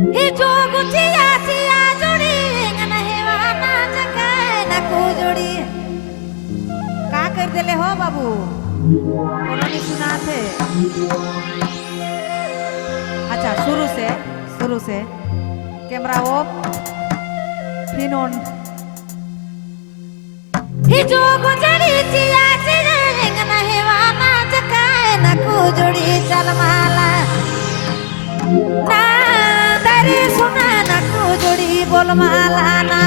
हे जोगुचिया चिया जोड़ी ngana hewana जगाए ना को जोड़ी। का कर देले हो बाबू, बोलो नहीं सुना थे। अच्छा शुरू से कैमरा ऑफ फिर ऑन। हे जोगुचिया चिया चिया ngana hewana जगाए ना को जोड़ी चल माला ना दरे सुना ना को जोड़ी बोल माला ना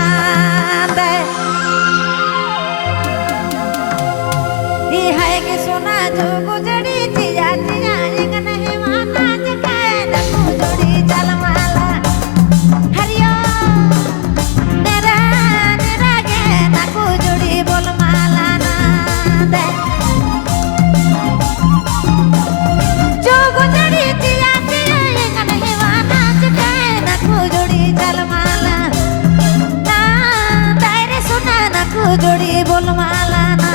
दे है के सोना जो गुजरी चिया चिया एक नहीं माना जगाए ना को जोड़ी चल माला हरिया तेरा तेरा के ना को जोड़ी बोल माला ना दे जो गुजरी चिया चिया एक नहीं माना जगाए ना को जोड़ी चल माला ना तेरे सोना ना को जोड़ी बोल माला ना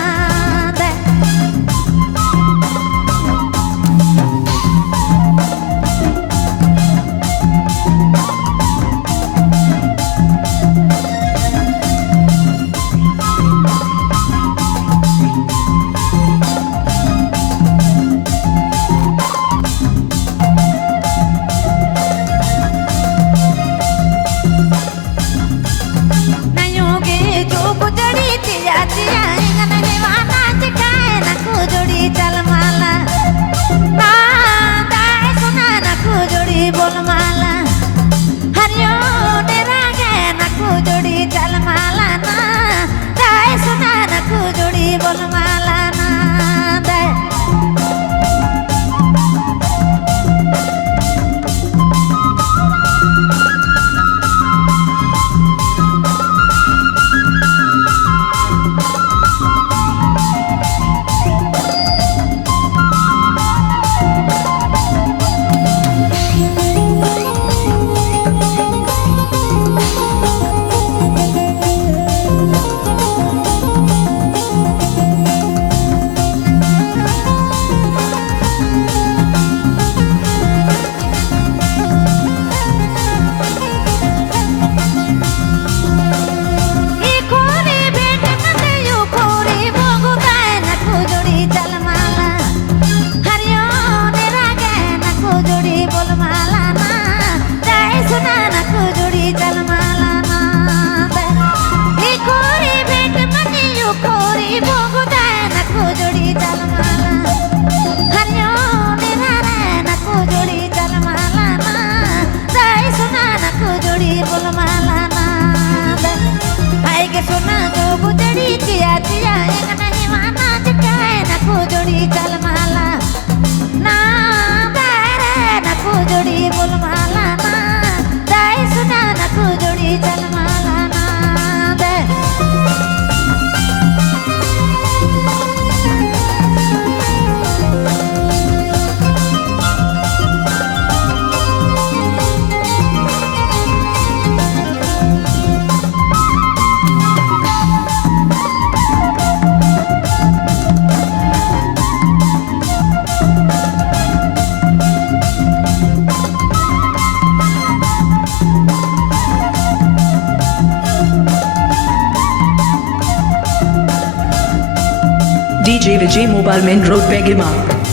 DJ Vijay Mobile Main Road Begima.